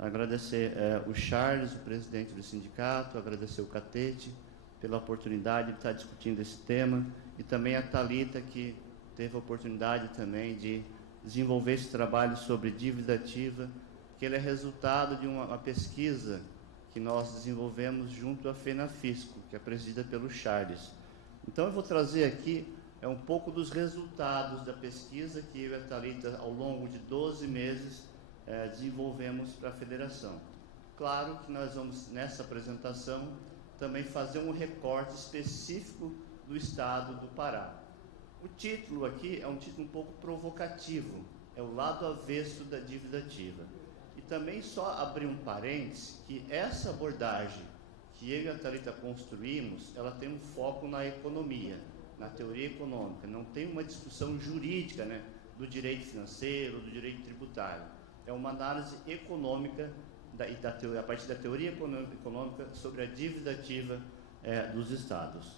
Agradecer o Charles, o presidente do sindicato, agradecer o Catete pela oportunidade de estar discutindo esse tema, e também a Thalita, que teve a oportunidade também de desenvolver esse trabalho sobre dívida ativa, que ele é resultado de uma pesquisa que nós desenvolvemos junto à FENAFISCO, que é presidida pelo Charles. Então eu vou trazer aqui um pouco dos resultados da pesquisa que eu e a Thalita, ao longo de 12 meses, desenvolvemos para a federação. Claro que nós vamos, nessa apresentação, também fazer um recorte específico do estado do Pará. O título aqui é um título um pouco provocativo, é o lado avesso da dívida ativa. E também só abrir um parênteses, que essa abordagem que eu e a Thalita construímos, ela tem um foco na economia, na teoria econômica, não tem uma discussão jurídica, né, do direito financeiro, do direito tributário. É uma análise econômica, a partir da teoria econômica sobre a dívida ativa dos estados.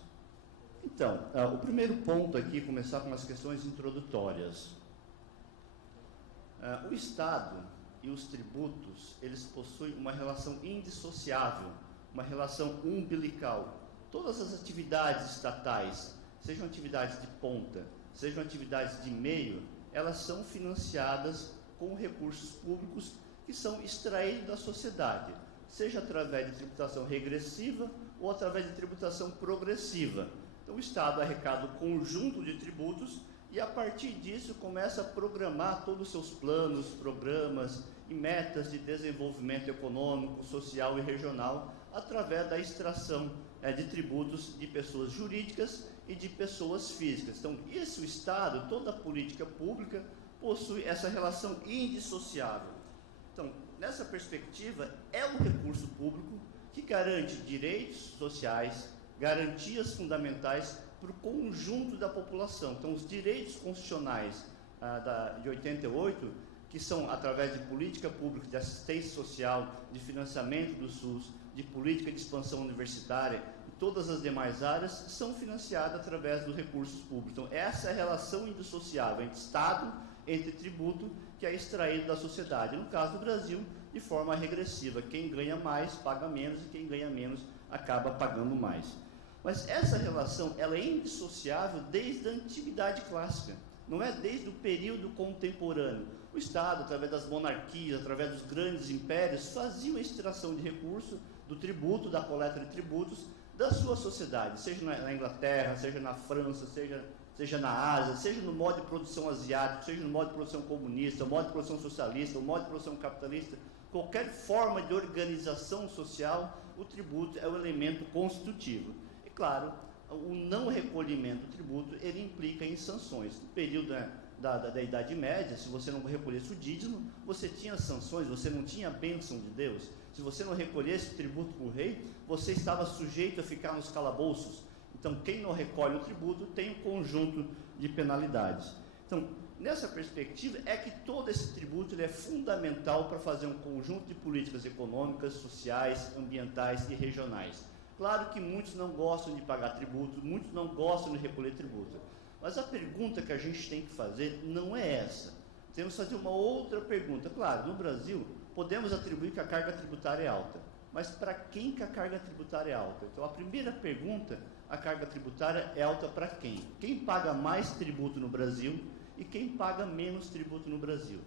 Então, o primeiro ponto aqui, começar com as questões introdutórias. O Estado e os tributos, eles possuem uma relação indissociável, uma relação umbilical. Todas as atividades estatais, sejam atividades de ponta, sejam atividades de meio, elas são financiadas com recursos públicos que são extraídos da sociedade, seja através de tributação regressiva ou através de tributação progressiva. Então, o Estado arrecada um conjunto de tributos e, a partir disso, começa a programar todos os seus planos, programas e metas de desenvolvimento econômico, social e regional através da extração de tributos de pessoas jurídicas e de pessoas físicas. Então, esse o Estado, toda a política pública, possui essa relação indissociável. Então, nessa perspectiva, é um recurso público que garante direitos sociais, garantias fundamentais para o conjunto da população. Então, os direitos constitucionais de 88, que são através de política pública de assistência social, de financiamento do SUS, de política de expansão universitária, e todas as demais áreas, são financiadas através dos recursos públicos. Então, essa é a relação indissociável entre Estado, entre tributo, que é extraído da sociedade. No caso do Brasil, de forma regressiva. Quem ganha mais, paga menos, e quem ganha menos, acaba pagando mais. Mas essa relação, ela é indissociável desde a antiguidade clássica, não é desde o período contemporâneo. O Estado, através das monarquias, através dos grandes impérios, fazia a extração de recursos do tributo, da coleta de tributos, da sua sociedade, seja na Inglaterra, seja na França, seja na Ásia, seja no modo de produção asiático, seja no modo de produção comunista, o modo de produção socialista, o modo de produção capitalista, qualquer forma de organização social, o tributo é o elemento constitutivo. E, claro, o não recolhimento do tributo, ele implica em sanções. No período da Idade Média, se você não recolhesse o dízimo, você tinha sanções, você não tinha a bênção de Deus. Se você não recolhesse o tributo com o rei, você estava sujeito a ficar nos calabouços. Então, quem não recolhe o tributo tem um conjunto de penalidades. Então, nessa perspectiva, é que todo esse tributo ele é fundamental para fazer um conjunto de políticas econômicas, sociais, ambientais e regionais. Claro que muitos não gostam de pagar tributo, muitos não gostam de recolher tributo. Mas a pergunta que a gente tem que fazer não é essa. Temos que fazer uma outra pergunta. Claro, no Brasil, podemos atribuir que a carga tributária é alta. Mas para quem que a carga tributária é alta? Então, a primeira pergunta, a carga tributária é alta para quem? Quem paga mais tributo no Brasil e quem paga menos tributo no Brasil?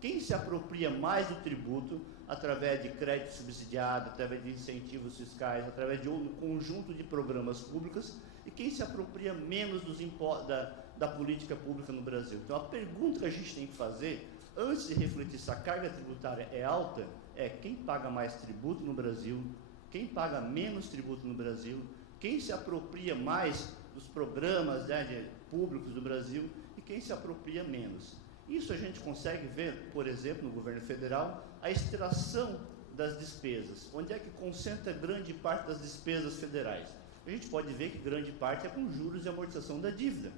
Quem se apropria mais do tributo através de crédito subsidiado, através de incentivos fiscais, através de um conjunto de programas públicos, e quem se apropria menos da política pública no Brasil? Então, a pergunta que a gente tem que fazer, antes de refletir se a carga tributária é alta, é quem paga mais tributo no Brasil, quem paga menos tributo no Brasil, quem se apropria mais dos programas públicos do Brasil e quem se apropria menos. Isso a gente consegue ver, por exemplo, no governo federal, a extração das despesas. Onde é que concentra grande parte das despesas federais? A gente pode ver que grande parte é com juros e amortização da dívida.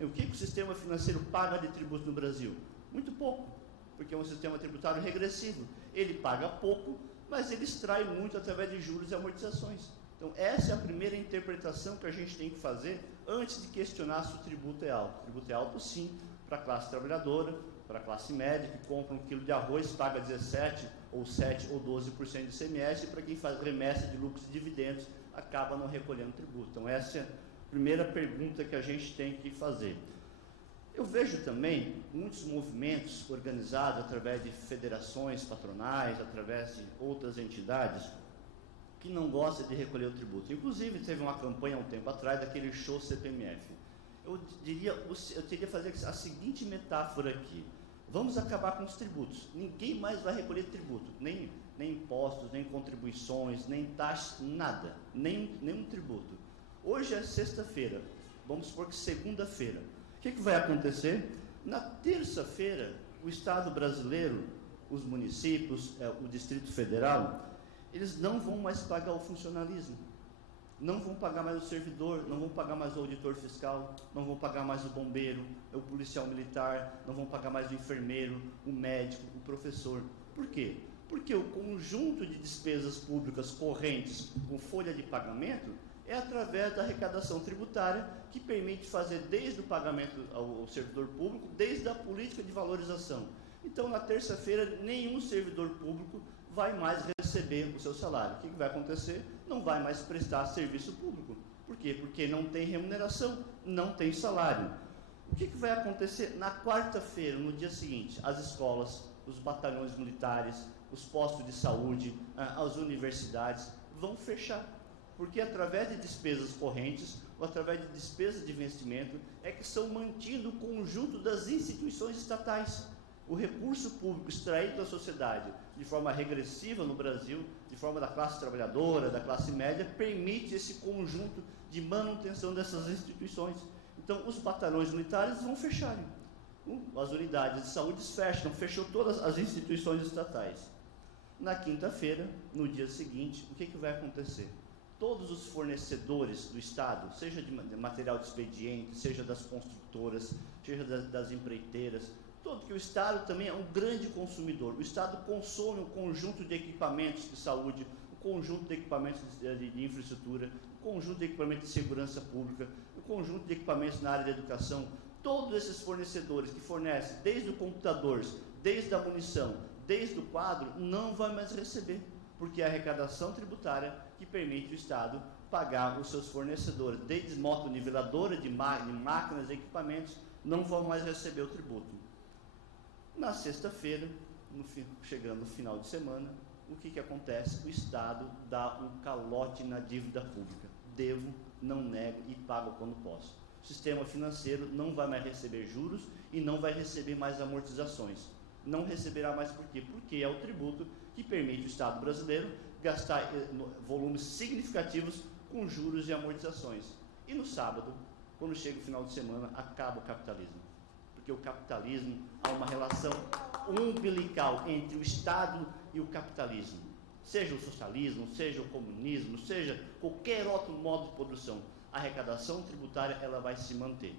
O que o sistema financeiro paga de tributo no Brasil? Muito pouco, porque é um sistema tributário regressivo. Ele paga pouco, mas ele extrai muito através de juros e amortizações. Então, essa é a primeira interpretação que a gente tem que fazer antes de questionar se o tributo é alto. O tributo é alto, sim, para a classe trabalhadora, para a classe média, que compra um quilo de arroz, paga 17 ou 7 ou 12% de ICMS, e para quem faz remessa de lucros e dividendos, acaba não recolhendo tributo. Então, essa é a primeira pergunta que a gente tem que fazer. Eu vejo também muitos movimentos organizados através de federações patronais, através de outras entidades, que não gostam de recolher o tributo. Inclusive, teve uma campanha há um tempo atrás, daquele show CPMF. Eu teria que fazer a seguinte metáfora aqui. Vamos acabar com os tributos. Ninguém mais vai recolher tributo, nem impostos, nem contribuições, nem taxas, nada, nenhum tributo. Hoje é sexta-feira, vamos supor que segunda-feira. O que vai acontecer? Na terça-feira, o Estado brasileiro, os municípios, o Distrito Federal, eles não vão mais pagar o funcionalismo, não vão pagar mais o servidor, não vão pagar mais o auditor fiscal, não vão pagar mais o bombeiro, o policial militar, não vão pagar mais o enfermeiro, o médico, o professor. Por quê? Porque o conjunto de despesas públicas correntes com folha de pagamento é através da arrecadação tributária, que permite fazer desde o pagamento ao servidor público, desde a política de valorização. Então, na terça-feira, nenhum servidor público vai mais receber o seu salário. O que vai acontecer? Não vai mais prestar serviço público. Por quê? Porque não tem remuneração, não tem salário. O que vai acontecer na quarta-feira, no dia seguinte? As escolas, os batalhões militares, os postos de saúde, as universidades vão fechar. Porque através de despesas correntes, ou através de despesas de investimento, é que são mantido o conjunto das instituições estatais. O recurso público extraído da sociedade de forma regressiva no Brasil, de forma da classe trabalhadora, da classe média, permite esse conjunto de manutenção dessas instituições. Então, os batalhões militares vão fechar. As unidades de saúde fechou todas as instituições estatais. Na quinta-feira, no dia seguinte, o que vai acontecer? Todos os fornecedores do Estado, seja de material de expediente, seja das construtoras, seja das empreiteiras, que o Estado também é um grande consumidor. O Estado consome um conjunto de equipamentos de saúde, um conjunto de equipamentos de infraestrutura, um conjunto de equipamentos de segurança pública, um conjunto de equipamentos na área da educação. Todos esses fornecedores que fornecem desde o computador, desde a munição, desde o quadro, não vai mais receber, porque é a arrecadação tributária que permite o Estado pagar os seus fornecedores, desde motoniveladoras de máquinas e equipamentos, não vão mais receber o tributo. Na sexta-feira, chegando no final de semana, o que acontece? O Estado dá um calote na dívida pública. Devo, não nego e pago quando posso. O sistema financeiro não vai mais receber juros e não vai receber mais amortizações. Não receberá mais por quê? Porque é o tributo que permite o Estado brasileiro gastar volumes significativos com juros e amortizações. E no sábado, quando chega o final de semana, acaba o capitalismo. Porque o capitalismo, há uma relação umbilical entre o Estado e o capitalismo. Seja o socialismo, seja o comunismo, seja qualquer outro modo de produção, a arrecadação tributária ela vai se manter.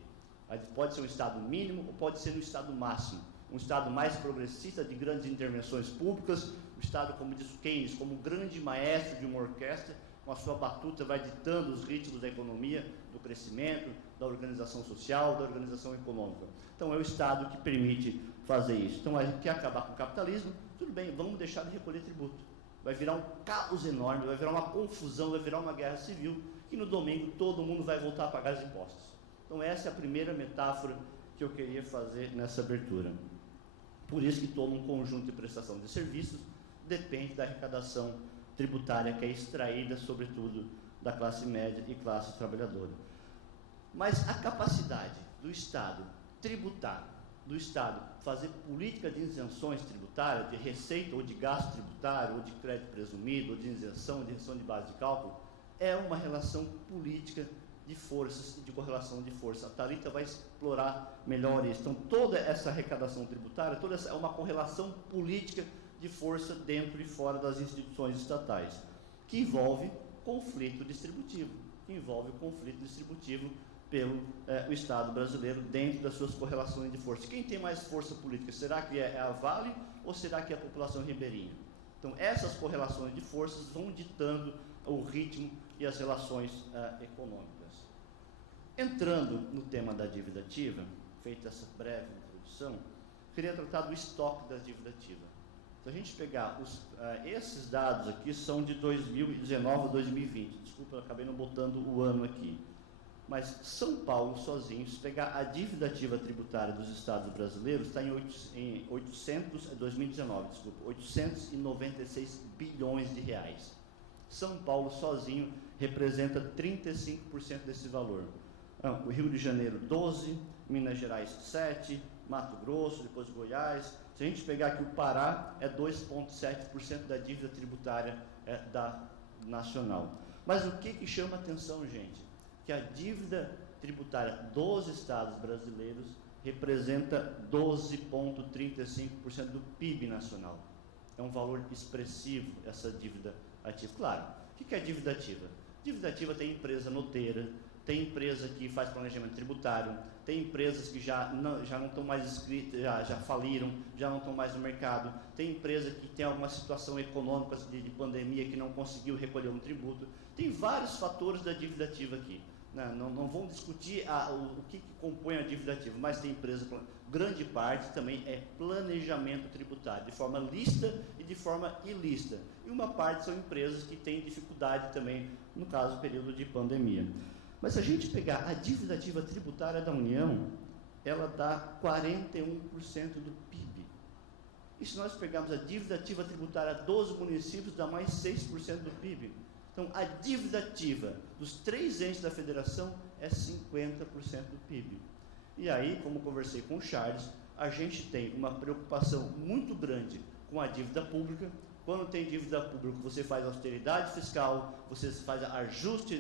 Pode ser um Estado mínimo ou pode ser um Estado máximo. Um Estado mais progressista, de grandes intervenções públicas, o Estado, como diz Keynes, como grande maestro de uma orquestra, com a sua batuta vai ditando os ritmos da economia, do crescimento, da organização social, da organização econômica. Então, é o Estado que permite fazer isso. Então, a gente quer acabar com o capitalismo, tudo bem, vamos deixar de recolher tributo. Vai virar um caos enorme, vai virar uma confusão, vai virar uma guerra civil, que no domingo todo mundo vai voltar a pagar os impostos. Então, essa é a primeira metáfora que eu queria fazer nessa abertura. Por isso que todo um conjunto de prestação de serviços depende da arrecadação tributária que é extraída, sobretudo, da classe média e classe trabalhadora. Mas a capacidade do Estado tributar, do Estado fazer política de isenções tributárias, de receita ou de gasto tributário, ou de crédito presumido, ou de isenção, de redução de base de cálculo, é uma relação política de forças, de correlação de força. A Thalita vai explorar melhor isso. Então, toda essa arrecadação tributária, toda essa é uma correlação política de força dentro e fora das instituições estatais, que envolve conflito distributivo, pelo o Estado brasileiro dentro das suas correlações de força. Quem tem mais força política? Será que é a Vale ou será que é a população ribeirinha? Então, essas correlações de forças vão ditando o ritmo e as relações econômicas. Entrando no tema da dívida ativa, feita essa breve introdução, queria tratar do estoque da dívida ativa. Se a gente pegar esses dados aqui são de 2019 a 2020. Desculpa, eu acabei não botando o ano aqui. Mas São Paulo sozinho, se pegar a dívida ativa tributária dos estados brasileiros, está em 896 bilhões de reais. São Paulo sozinho representa 35% desse valor. O Rio de Janeiro 12%, Minas Gerais 7%, Mato Grosso, depois Goiás. Se a gente pegar aqui o Pará, é 2,7% da dívida tributária nacional. Mas o que chama atenção, gente? Que a dívida tributária dos estados brasileiros representa 12,35% do PIB nacional. É um valor expressivo essa dívida ativa. Claro, o que é dívida ativa? Dívida ativa tem empresa noteira, tem empresa que faz planejamento tributário, tem empresas que já não estão mais inscritas, já faliram, já não estão mais no mercado, tem empresa que tem alguma situação econômica de pandemia que não conseguiu recolher um tributo. Tem vários fatores da dívida ativa aqui. Não vamos discutir o que compõe a dívida ativa, mas tem empresa, grande parte também é planejamento tributário, de forma lícita e de forma ilícita. E uma parte são empresas que têm dificuldade também, no caso, período de pandemia. Mas se a gente pegar a dívida ativa tributária da União, ela dá 41% do PIB. E se nós pegarmos a dívida ativa tributária dos municípios, dá mais 6% do PIB. Então, a dívida ativa dos 3 entes da federação é 50% do PIB. E aí, como conversei com o Charles, a gente tem uma preocupação muito grande com a dívida pública. Quando tem dívida pública, você faz austeridade fiscal, você faz ajuste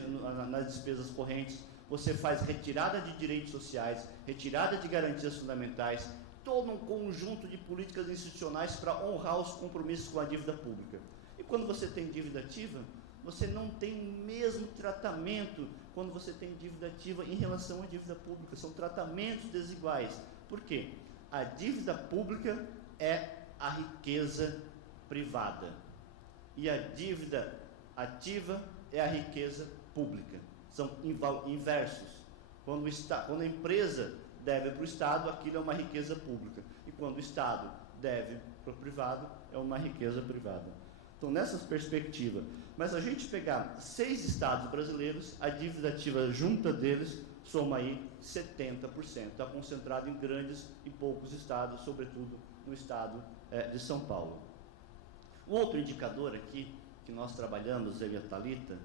nas despesas correntes, você faz retirada de direitos sociais, retirada de garantias fundamentais, todo um conjunto de políticas institucionais para honrar os compromissos com a dívida pública. E quando você tem dívida ativa, você não tem o mesmo tratamento quando você tem dívida ativa em relação à dívida pública. São tratamentos desiguais. Por quê? A dívida pública é a riqueza privada e a dívida ativa é a riqueza pública. São inversos. Quando a empresa deve para o Estado, aquilo é uma riqueza pública. E quando o Estado deve para o privado, é uma riqueza privada. Então, nessas perspectivas, mas se a gente pegar 6 estados brasileiros, a dívida ativa junta deles soma aí 70%. Está concentrado em grandes e poucos estados, sobretudo no estado de São Paulo. O outro indicador aqui, que nós trabalhamos, eu e a Thalita,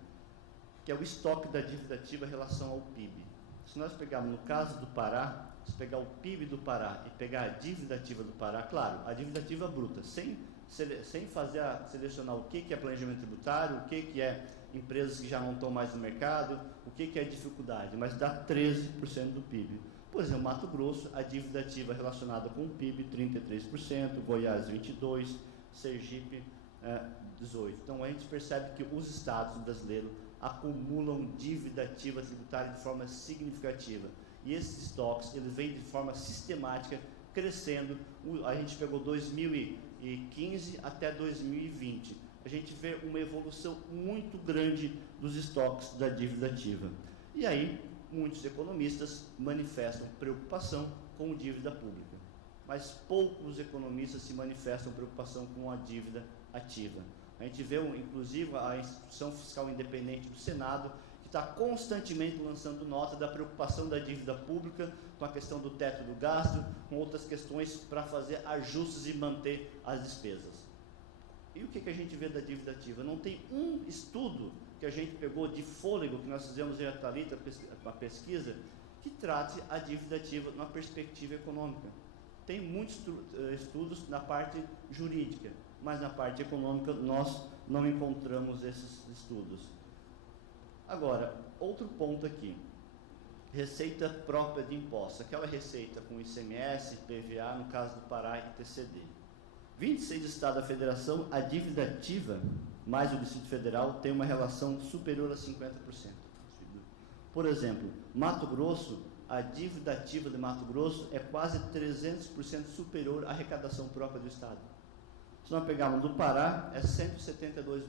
que é o estoque da dívida ativa em relação ao PIB. Se nós pegarmos, no caso do Pará, se pegar o PIB do Pará e pegar a dívida ativa do Pará, claro, a dívida ativa bruta, sem selecionar o que é planejamento tributário, o que é empresas que já não estão mais no mercado, o que é dificuldade, mas dá 13% do PIB. Por exemplo, Mato Grosso, a dívida ativa relacionada com o PIB, 33%, Goiás, 22%, Sergipe, 18%. Então, a gente percebe que os estados brasileiros acumulam dívida ativa tributária de forma significativa. E esses estoques, eles vêm de forma sistemática, crescendo. A gente pegou 2015 até 2020. A gente vê uma evolução muito grande dos estoques da dívida ativa. E aí, muitos economistas manifestam preocupação com a dívida pública, mas poucos economistas se manifestam preocupação com a dívida ativa. A gente vê, inclusive, a Instituição Fiscal Independente do Senado, que está constantemente lançando nota da preocupação da dívida pública com a questão do teto do gasto, com outras questões para fazer ajustes e manter as despesas. E o que a gente vê da dívida ativa? Não tem um estudo que a gente pegou de fôlego, que nós fizemos em Atalita, uma pesquisa, que trate a dívida ativa numa perspectiva econômica. Tem muitos estudos na parte jurídica, mas na parte econômica nós não encontramos esses estudos. Agora, outro ponto aqui, receita própria de impostos, aquela receita com ICMS, PVA, no caso do Pará e TCD. 26 estados da federação, a dívida ativa, mais o Distrito Federal, tem uma relação superior a 50%. Por exemplo, Mato Grosso, a dívida ativa de Mato Grosso é quase 300% superior à arrecadação própria do estado. Se nós pegarmos do Pará, é 172%.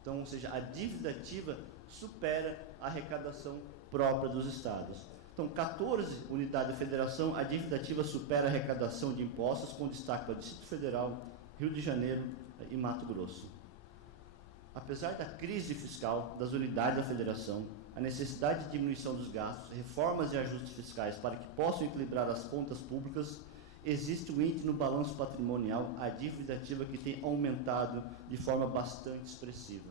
Então, ou seja, a dívida ativa supera a arrecadação própria dos estados. Então, 14 unidades da federação, a dívida ativa supera a arrecadação de impostos, com destaque para o Distrito Federal, Rio de Janeiro e Mato Grosso. Apesar da crise fiscal das unidades da federação, a necessidade de diminuição dos gastos, reformas e ajustes fiscais para que possam equilibrar as contas públicas, existe um índice no balanço patrimonial, a dívida ativa, que tem aumentado de forma bastante expressiva.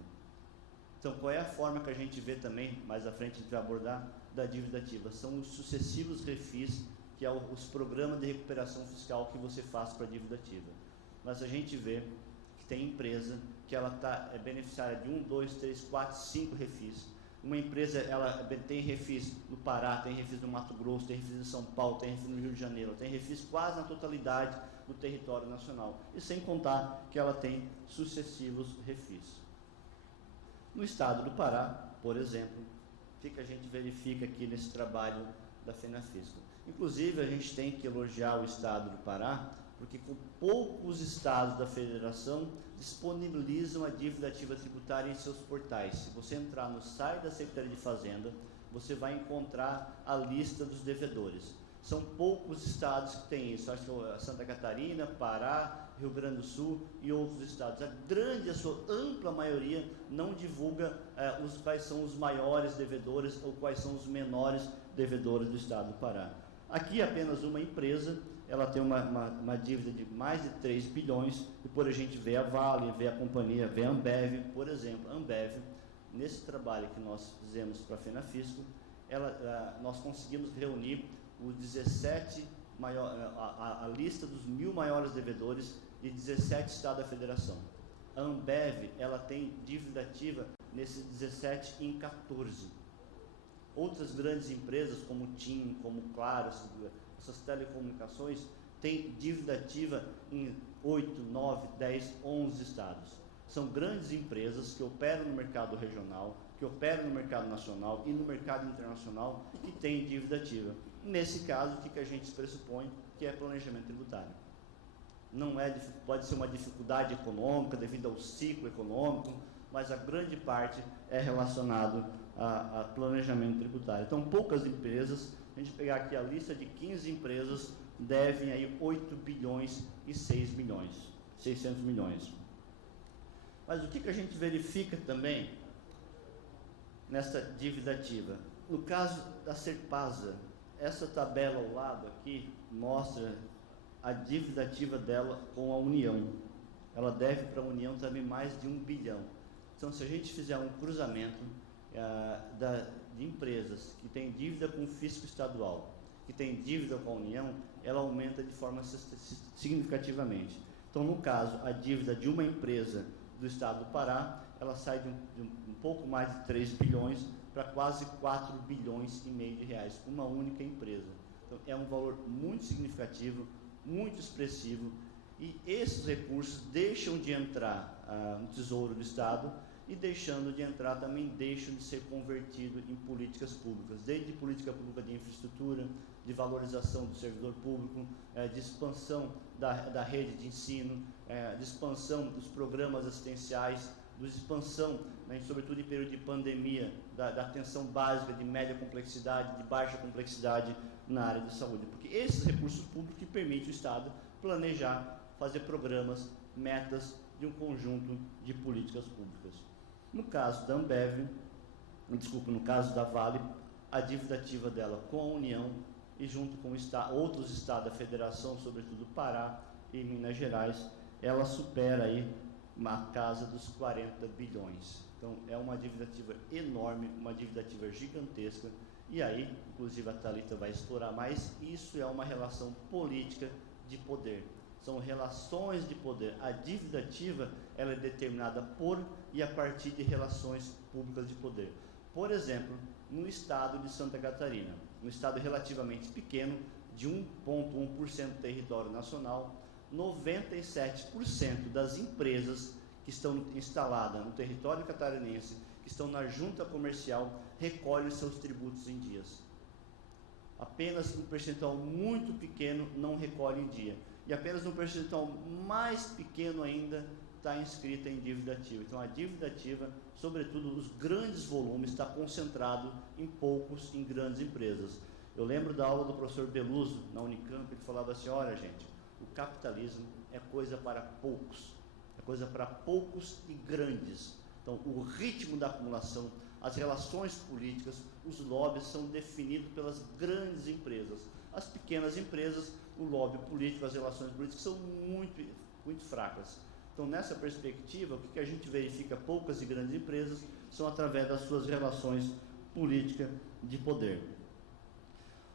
Então, qual é a forma que a gente vê também, mais à frente a gente vai abordar, da dívida ativa? São os sucessivos refis, que é os programas de recuperação fiscal que você faz para a dívida ativa. Mas a gente vê que tem empresa que ela é beneficiária de 1, 2, 3, 4, 5 refis. Uma empresa, ela tem refis no Pará, tem refis no Mato Grosso, tem refis em São Paulo, tem refis no Rio de Janeiro, tem refis quase na totalidade do território nacional. E sem contar que ela tem sucessivos refis. No estado do Pará, por exemplo, o que a gente verifica aqui nesse trabalho da FENAFISCO? Inclusive, a gente tem que elogiar o estado do Pará, porque com poucos estados da federação disponibilizam a dívida ativa tributária em seus portais. Se você entrar no site da Secretaria de Fazenda, você vai encontrar a lista dos devedores. São poucos estados que têm isso, acho que é Santa Catarina, Pará, Rio Grande do Sul e outros estados. A sua ampla maioria não divulga quais são os maiores devedores ou quais são os menores devedores do estado do Pará. Aqui apenas uma empresa, ela tem uma dívida de mais de 3 bilhões, depois a gente vê a Vale, vê a companhia, vê a Ambev, por exemplo. A Ambev, nesse trabalho que nós fizemos para a FENAFISCO, nós conseguimos reunir os 17 a lista dos 1.000 maiores devedores de 17 estados da federação. A Ambev, ela tem dívida ativa nesses 17 em 14. Outras grandes empresas, como TIM, como Claro, essas telecomunicações, têm dívida ativa em 8, 9, 10, 11 estados. São grandes empresas que operam no mercado regional, que operam no mercado nacional e no mercado internacional, que têm dívida ativa. Nesse caso, o que a gente pressupõe? Que é planejamento tributário. Não pode ser uma dificuldade econômica devido ao ciclo econômico, mas a grande parte é relacionado a planejamento tributário. Então, poucas empresas, a gente pegar aqui a lista de 15 empresas, devem aí 8 bilhões e 600 milhões. Mas o que a gente verifica também nessa dívida ativa? No caso da Serpasa, essa tabela ao lado aqui mostra a dívida ativa dela com a União. Ela deve para a União também mais de 1 bilhão. Então, se a gente fizer um cruzamento de empresas que têm dívida com o fisco estadual, que tem dívida com a União, ela aumenta de forma significativamente. Então, no caso, a dívida de uma empresa do estado do Pará, ela sai de um pouco mais de 3 bilhões para quase 4 bilhões e meio de reais, uma única empresa. Então, é um valor muito significativo, muito expressivo, e esses recursos deixam de entrar no Tesouro do Estado, e deixando de entrar também deixam de ser convertido em políticas públicas, desde política pública de infraestrutura, de valorização do servidor público, de expansão da rede de ensino, de expansão dos programas assistenciais, de expansão, sobretudo em período de pandemia, da atenção básica de média complexidade, de baixa complexidade na área de saúde, porque esses recursos públicos que permitem o Estado planejar, fazer programas, metas de um conjunto de políticas públicas. No caso da Ambev, no caso da Vale, a dívida ativa dela com a União e junto com outros estados da federação, sobretudo Pará e Minas Gerais, ela supera aí uma casa dos 40 bilhões. Então, é uma dívida ativa enorme, uma dívida ativa gigantesca, e aí, inclusive a Thalita vai explorar mais, isso é uma relação política de poder. São relações de poder. A dívida ativa, ela é determinada por e a partir de relações públicas de poder. Por exemplo, no estado de Santa Catarina, um estado relativamente pequeno, de 1,1% do território nacional, 97% das empresas que estão instaladas no território catarinense, que estão na junta comercial, recolhem seus tributos em dias. Apenas um percentual muito pequeno não recolhe em dia. E apenas um percentual mais pequeno ainda está inscrita em dívida ativa. Então, a dívida ativa, sobretudo os grandes volumes, está concentrado em grandes empresas. Eu lembro da aula do professor Beluso, na Unicamp, ele falava assim: olha, gente, o capitalismo é coisa para poucos. É coisa para poucos e grandes. Então, o ritmo da acumulação, as relações políticas, os lobbies são definidos pelas grandes empresas. As pequenas empresas, o lobby político, as relações políticas são muito, muito fracas. Então, nessa perspectiva, o que a gente verifica, poucas e grandes empresas, são através das suas relações políticas de poder.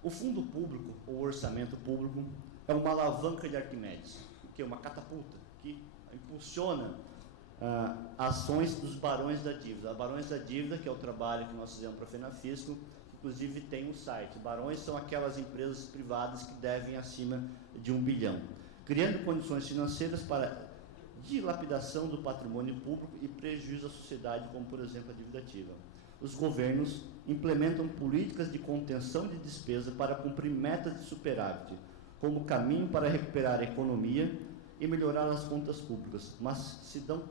O fundo público, ou orçamento público, é uma alavanca de Arquimedes, que é uma catapulta, que impulsiona ações dos barões da dívida. Barões da dívida, que é o trabalho que nós fizemos para a FENAFISCO, inclusive tem um site. Barões são aquelas empresas privadas que devem acima de 1 bilhão, criando condições financeiras para dilapidação do patrimônio público e prejuízo à sociedade, como, por exemplo, a dívida ativa. Os governos implementam políticas de contenção de despesa para cumprir metas de superávit, como caminho para recuperar a economia e melhorar as contas públicas, mas se dão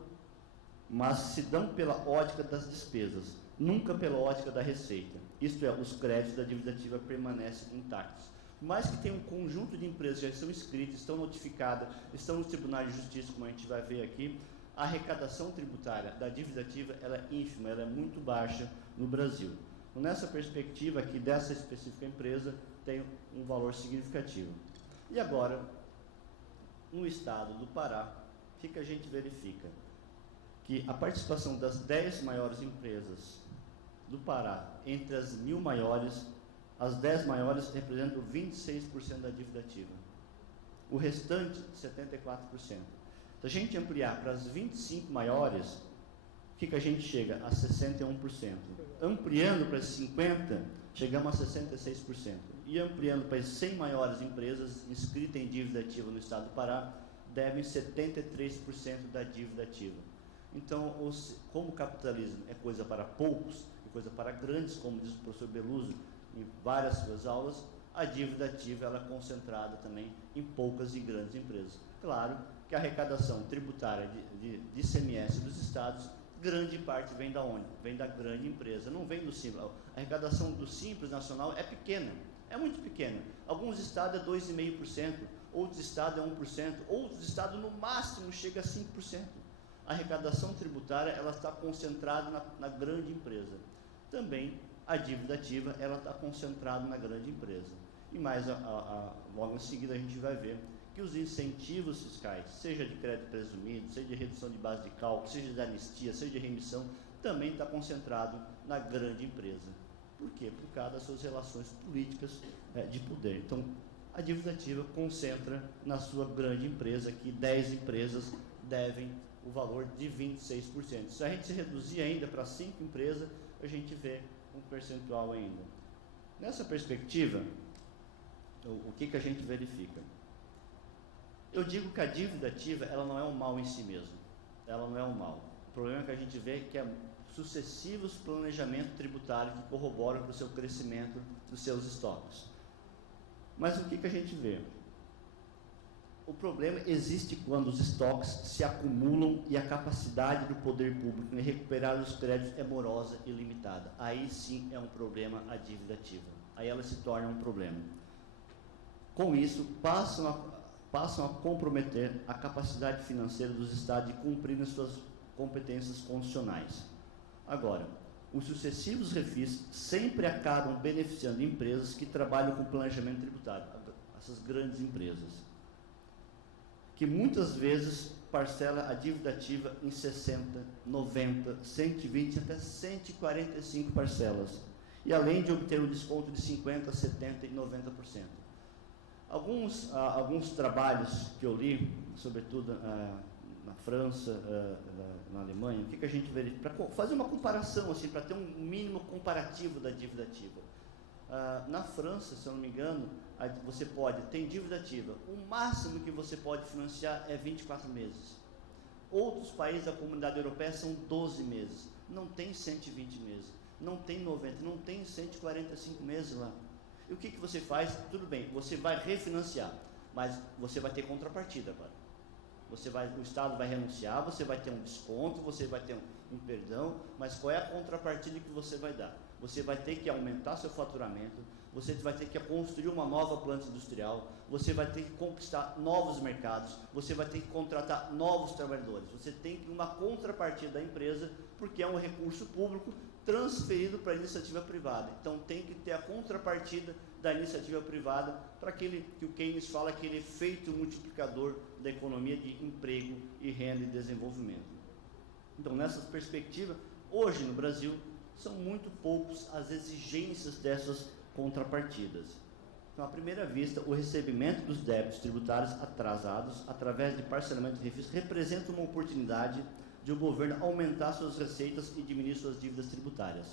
pela ótica das despesas, nunca pela ótica da receita. Isto é, os créditos da dívida ativa permanecem intactos. Mas que tem um conjunto de empresas que já estão inscritas, estão notificadas, estão nos tribunais de justiça, como a gente vai ver aqui, a arrecadação tributária da dívida ativa ela é ínfima, ela é muito baixa no Brasil. Então, nessa perspectiva aqui dessa específica empresa, tem um valor significativo. E agora, no estado do Pará, o que a gente verifica? Que a participação das 10 maiores empresas do Pará, entre as 1.000 maiores, as 10 maiores representam 26% da dívida ativa. O restante, 74%. Se a gente ampliar para as 25 maiores, o que a gente chega? A 61%. Ampliando para as 50, chegamos a 66%. E ampliando para as 100 maiores empresas inscritas em dívida ativa no estado do Pará, devem 73% da dívida ativa. Então, como o capitalismo é coisa para poucos e coisa para grandes, como diz o professor Beluso em várias suas aulas, a dívida ativa ela é concentrada também em poucas e grandes empresas. Claro que a arrecadação tributária de ICMS dos estados, grande parte vem da onde? Vem da grande empresa, não vem do Simples. A arrecadação do Simples Nacional é pequena, é muito pequena. Alguns estados é 2,5%, outros estados é 1%, outros estados no máximo chega a 5%. A arrecadação tributária ela está concentrada na grande empresa. Também a dívida ativa ela está concentrada na grande empresa. E mais logo em seguida a gente vai ver que os incentivos fiscais, seja de crédito presumido, seja de redução de base de cálculo, seja de anistia, seja de remissão, também está concentrado na grande empresa. Por quê? Por causa das suas relações políticas de poder. Então, a dívida ativa concentra na sua grande empresa, que 10 empresas devem o valor de 26%. Se a gente se reduzir ainda para 5 empresas, a gente vê um percentual ainda. Nessa perspectiva, o que a gente verifica? Eu digo que a dívida ativa, ela não é um mal em si mesmo. Ela não é um mal. O problema é que a gente vê que é sucessivos planejamentos tributários que corroboram para o seu crescimento dos seus estoques. Mas o que a gente vê? O problema existe quando os estoques se acumulam e a capacidade do poder público em recuperar os créditos é morosa e limitada. Aí sim é um problema a dívida ativa. Aí ela se torna um problema. Com isso, passam a comprometer a capacidade financeira dos estados de cumprirem suas competências constitucionais. Agora, os sucessivos refis sempre acabam beneficiando empresas que trabalham com planejamento tributário, essas grandes empresas, que muitas vezes parcela a dívida ativa em 60, 90, 120, até 145 parcelas, e além de obter um desconto de 50%, 70% e 90%. Alguns trabalhos que eu li, sobretudo na França, na Alemanha, o que a gente verifica? Para fazer uma comparação, assim, para ter um mínimo comparativo da dívida ativa. Na França, se eu não me engano, você tem dívida ativa, o máximo que você pode financiar é 24 meses. Outros países da comunidade europeia são 12 meses, não tem 120 meses, não tem 90, não tem 145 meses lá. E o que você faz? Tudo bem, você vai refinanciar, mas você vai ter contrapartida agora. O Estado vai renunciar, você vai ter um desconto, você vai ter um perdão, mas qual é a contrapartida que você vai dar? você vai ter que aumentar seu faturamento, você vai ter que construir uma nova planta industrial, você vai ter que conquistar novos mercados, você vai ter que contratar novos trabalhadores, você tem que uma contrapartida da empresa, porque é um recurso público transferido para a iniciativa privada. Então tem que ter a contrapartida da iniciativa privada para aquele que o Keynes fala, aquele efeito multiplicador da economia de emprego e renda e desenvolvimento. Então, nessa perspectiva, hoje no Brasil, são muito poucos as exigências dessas contrapartidas. Então, à primeira vista, o recebimento dos débitos tributários atrasados, através de parcelamento de refis, representa uma oportunidade de o governo aumentar suas receitas e diminuir suas dívidas tributárias.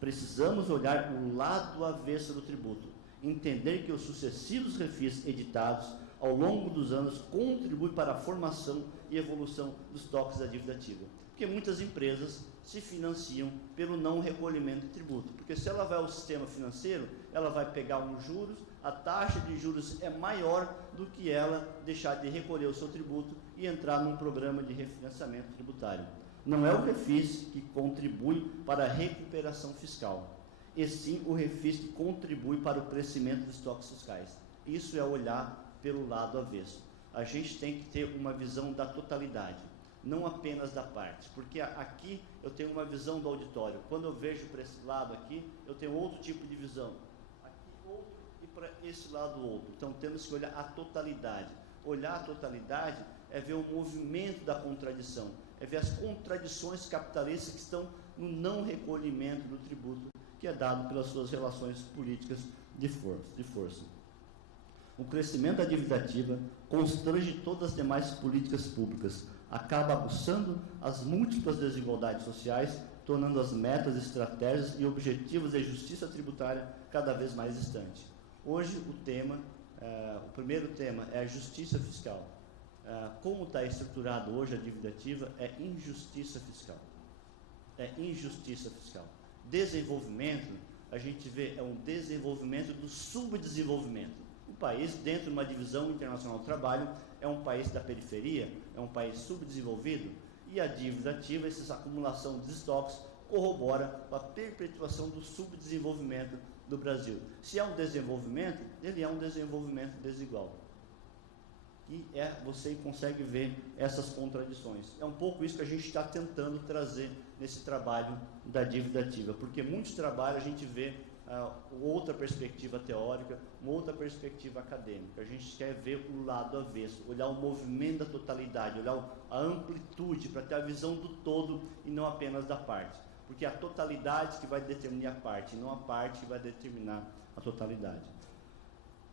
Precisamos olhar o lado avesso do tributo, entender que os sucessivos refis editados ao longo dos anos contribuem para a formação e evolução dos estoques da dívida ativa. Porque muitas empresas se financiam pelo não recolhimento de tributo. Porque se ela vai ao sistema financeiro, ela vai pegar uns juros, a taxa de juros é maior do que ela deixar de recolher o seu tributo e entrar num programa de refinanciamento tributário. Não é o refis que contribui para a recuperação fiscal, e sim o refis que contribui para o crescimento dos estoques fiscais. Isso é olhar pelo lado avesso. A gente tem que ter uma visão da totalidade, não apenas da parte, porque aqui eu tenho uma visão do auditório, quando eu vejo para esse lado aqui, eu tenho outro tipo de visão, aqui outro, e para esse lado outro. Então temos que olhar a totalidade. Olhar a totalidade é ver o movimento da contradição, é ver as contradições capitalistas que estão no não recolhimento do tributo que é dado pelas suas relações políticas de força. O crescimento da dívida ativa constrange todas as demais políticas públicas, acaba aguçando as múltiplas desigualdades sociais, tornando as metas, estratégias e objetivos de justiça tributária cada vez mais distantes. Hoje o primeiro tema é a justiça fiscal. Como está estruturado hoje a dívida ativa é injustiça fiscal. Desenvolvimento, a gente vê, é um desenvolvimento do subdesenvolvimento. O país, dentro de uma divisão internacional do trabalho, é um país da periferia, é um país subdesenvolvido, e a dívida ativa, essa acumulação de estoques, corrobora com a perpetuação do subdesenvolvimento do Brasil. Se é um desenvolvimento, ele é um desenvolvimento desigual. E você consegue ver essas contradições. É um pouco isso que a gente está tentando trazer nesse trabalho da dívida ativa, porque muitos trabalhos a gente vê outra perspectiva teórica, uma outra perspectiva acadêmica. A gente quer ver o lado avesso, olhar o movimento da totalidade, olhar a amplitude para ter a visão do todo e não apenas da parte. Porque é a totalidade que vai determinar a parte, e não a parte que vai determinar a totalidade.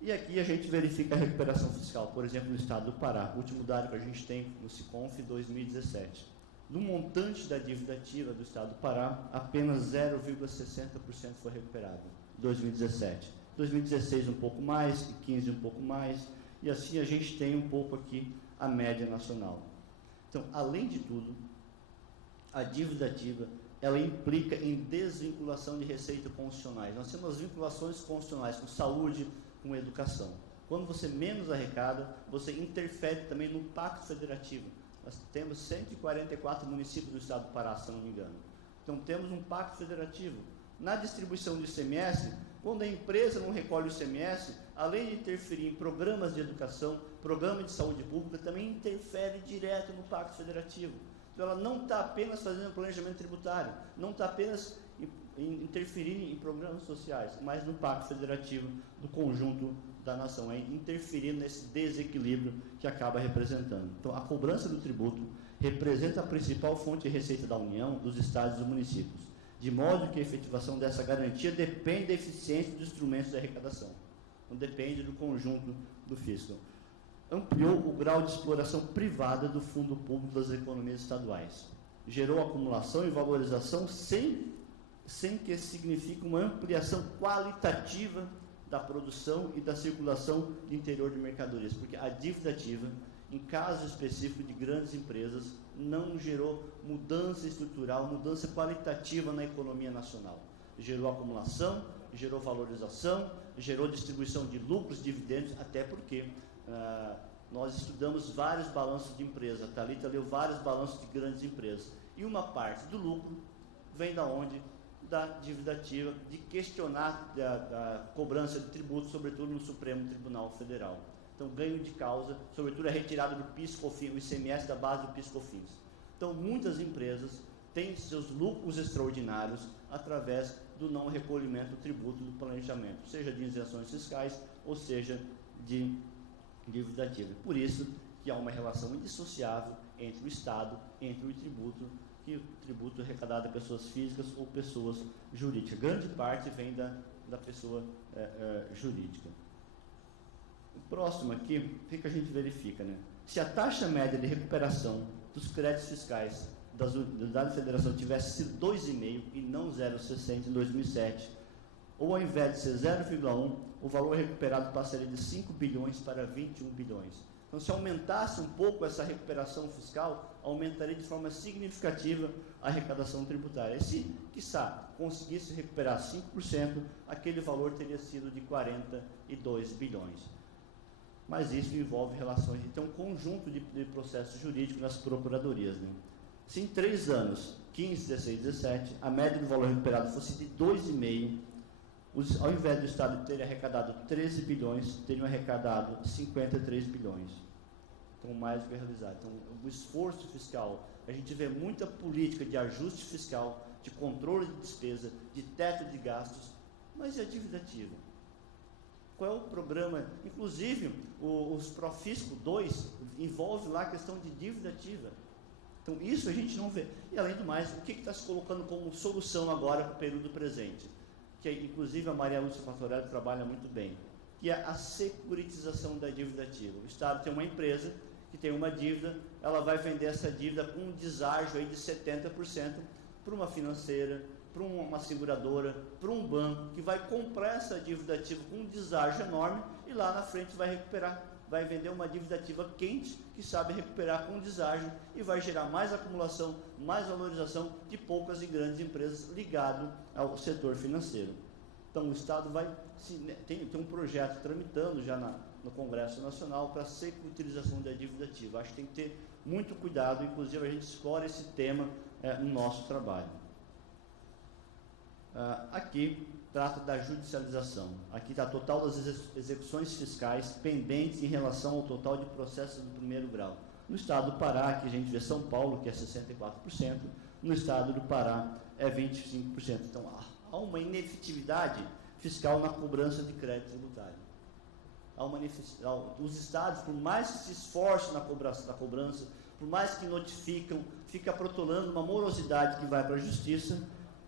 E aqui a gente verifica a recuperação fiscal, por exemplo, no estado do Pará. O último dado que a gente tem no SICONF 2017. Do montante da dívida ativa do estado do Pará, apenas 0,60% foi recuperado em 2017. 2016 um pouco mais, 2015 um pouco mais, e assim a gente tem um pouco aqui a média nacional. Então, além de tudo, a dívida ativa, ela implica em desvinculação de receita constitucionais. Nós temos as vinculações constitucionais com saúde, com educação. Quando você menos arrecada, você interfere também no pacto federativo. Nós temos 144 municípios do estado do Pará, se não me engano. Então temos um pacto federativo. Na distribuição do ICMS, quando a empresa não recolhe o ICMS, além de interferir em programas de educação, programas de saúde pública, também interfere direto no pacto federativo. Então ela não está apenas fazendo planejamento tributário, não está apenas interferindo em programas sociais, mas no pacto federativo do conjunto da nação, interferindo nesse desequilíbrio que acaba representando. Então, a cobrança do tributo representa a principal fonte de receita da União, dos estados e dos municípios, de modo que a efetivação dessa garantia depende da eficiência dos instrumentos de arrecadação, não depende do conjunto do fisco. Ampliou o grau de exploração privada do fundo público das economias estaduais, gerou acumulação e valorização sem que signifique uma ampliação qualitativa da produção e da circulação de interior de mercadorias, porque a dívida ativa, em casos específicos de grandes empresas, não gerou mudança estrutural, mudança qualitativa na economia nacional. Gerou acumulação, gerou valorização, gerou distribuição de lucros, dividendos, até porque nós estudamos vários balanços de empresa, a Thalita leu vários balanços de grandes empresas, e uma parte do lucro vem da onde? da dívida ativa, de questionar da cobrança de tributos, sobretudo no Supremo Tribunal Federal. Então, ganho de causa, sobretudo a retirada do PIS/COFINS, o ICMS da base do PIS/COFINS. Então, muitas empresas têm seus lucros extraordinários através do não recolhimento do tributo do planejamento, seja de isenções fiscais ou seja de dívida ativa. Por isso que há uma relação indissociável entre o Estado, entre o tributo, que o tributo é arrecadado a pessoas físicas ou pessoas jurídicas. Grande parte vem da pessoa jurídica. O próximo aqui, o que a gente verifica, né? Se a taxa média de recuperação dos créditos fiscais das unidades de federação tivesse sido 2,5 e não 0,60 em 2007, ou ao invés de ser 0,1, o valor recuperado passaria de 5 bilhões para 21 bilhões. Então, se aumentasse um pouco essa recuperação fiscal, aumentaria de forma significativa a arrecadação tributária. E se, quiçá, conseguisse recuperar 5%, aquele valor teria sido de 42 bilhões. Mas isso envolve relações, então, um conjunto de processos jurídicos nas procuradorias, né? Se em 3 anos, 15, 16, 17, a média do valor recuperado fosse de 2,5, ao invés do Estado ter arrecadado 13 bilhões, teriam arrecadado 53 bilhões. Então, mais do que realizado. Então, o esforço fiscal, a gente vê muita política de ajuste fiscal, de controle de despesa, de teto de gastos, mas e a dívida ativa? Qual é o programa? Inclusive, os Profisco 2 envolve lá a questão de dívida ativa. Então, isso a gente não vê. E, além do mais, o que está se colocando como solução agora para o período presente? Que, inclusive, a Maria Lúcia Fatorelli trabalha muito bem, que é a securitização da dívida ativa. O Estado tem uma empresa que tem uma dívida, ela vai vender essa dívida com um deságio aí de 70% para uma financeira, para uma seguradora, para um banco, que vai comprar essa dívida ativa com um deságio enorme e lá na frente vai recuperar. Vai vender uma dívida ativa quente, que sabe recuperar com deságio e vai gerar mais acumulação, mais valorização de poucas e grandes empresas ligado ao setor financeiro. Então, o Estado tem um projeto tramitando já no Congresso Nacional para a securitização da dívida ativa. Acho que tem que ter muito cuidado, inclusive a gente explora esse tema no nosso trabalho. Aqui trata da judicialização. Aqui está o total das execuções fiscais pendentes em relação ao total de processos do primeiro grau. No estado do Pará, aqui a gente vê São Paulo, que é 64%, no estado do Pará é 25%. Então, há uma inefetividade fiscal na cobrança de crédito tributário. Os estados, por mais que se esforcem na cobrança, por mais que notificam, fica protelando uma morosidade que vai para a justiça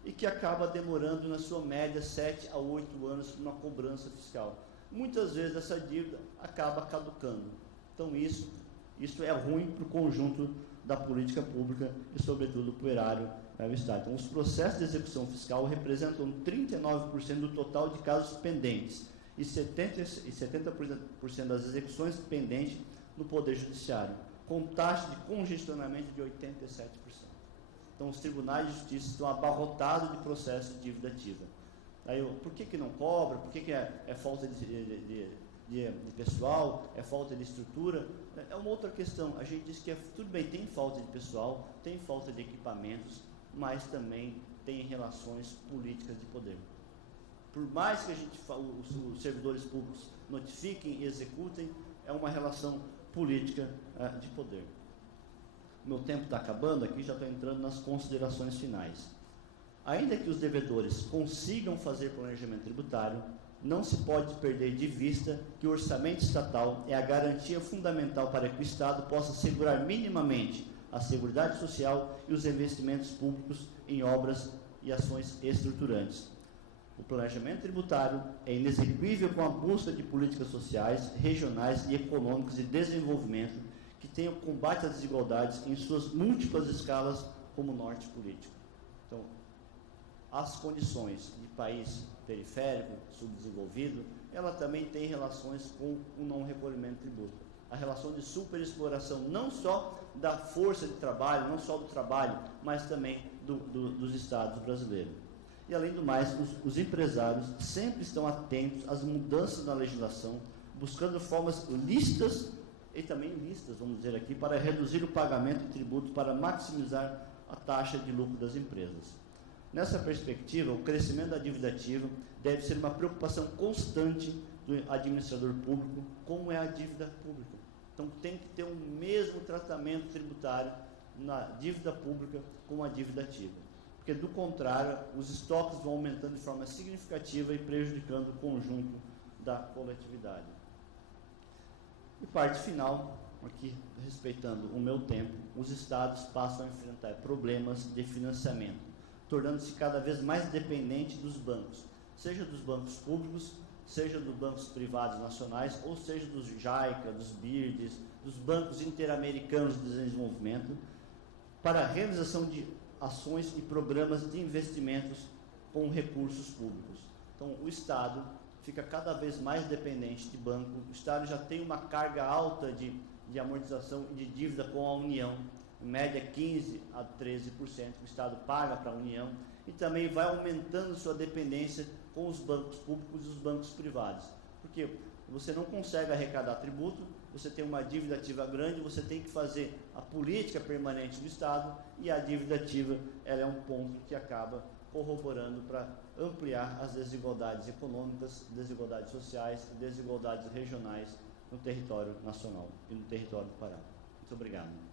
e que acaba demorando, na sua média, 7 a 8 anos na cobrança fiscal. Muitas vezes essa dívida acaba caducando. Então, isso é ruim para o conjunto da política pública e, sobretudo, para o erário do Estado. Então, os processos de execução fiscal representam 39% do total de casos pendentes e 70% das execuções pendentes no Poder Judiciário, com taxa de congestionamento de 87%. Então, os tribunais de justiça estão abarrotados de processos de dívida ativa. Aí, por que não cobra? Por que é falta de pessoal? É falta de estrutura? É uma outra questão. A gente diz que tudo bem, tem falta de pessoal, tem falta de equipamentos, mas também tem relações políticas de poder. Por mais que os servidores públicos notifiquem e executem, é uma relação política de poder. Meu tempo está acabando aqui, já estou entrando nas considerações finais. Ainda que os devedores consigam fazer planejamento tributário, não se pode perder de vista que o orçamento estatal é a garantia fundamental para que o Estado possa assegurar minimamente a Seguridade Social e os investimentos públicos em obras e ações estruturantes. O planejamento tributário é inexequível com a busca de políticas sociais, regionais e econômicas de desenvolvimento que tenham combate às desigualdades em suas múltiplas escalas como norte político. Então, as condições de país periférico, subdesenvolvido, ela também tem relações com o não recolhimento de tributo. A relação de superexploração não só da força de trabalho, não só do trabalho, mas também dos estados brasileiros. E, além do mais, os empresários sempre estão atentos às mudanças na legislação, buscando formas lícitas e também ilícitas, vamos dizer aqui, para reduzir o pagamento de tributos para maximizar a taxa de lucro das empresas. Nessa perspectiva, o crescimento da dívida ativa deve ser uma preocupação constante do administrador público, como é a dívida pública. Então, tem que ter o mesmo tratamento tributário na dívida pública com a dívida ativa, porque, do contrário, os estoques vão aumentando de forma significativa e prejudicando o conjunto da coletividade. E parte final, aqui respeitando o meu tempo, os estados passam a enfrentar problemas de financiamento, tornando-se cada vez mais dependente dos bancos, seja dos bancos públicos, seja dos bancos privados nacionais, ou seja dos JAICA, dos BIRDs, dos bancos interamericanos de desenvolvimento, para a realização de ações e programas de investimentos com recursos públicos. Então, o Estado fica cada vez mais dependente de banco, o Estado já tem uma carga alta de amortização e de dívida com a União, em média 15% a 13% o Estado paga para a União, e também vai aumentando sua dependência com os bancos públicos e os bancos privados, porque você não consegue arrecadar tributo, você tem uma dívida ativa grande, você tem que fazer a política permanente do Estado, e a dívida ativa ela é um ponto que acaba corroborando para ampliar as desigualdades econômicas, desigualdades sociais e desigualdades regionais no território nacional e no território do Pará. Muito obrigado.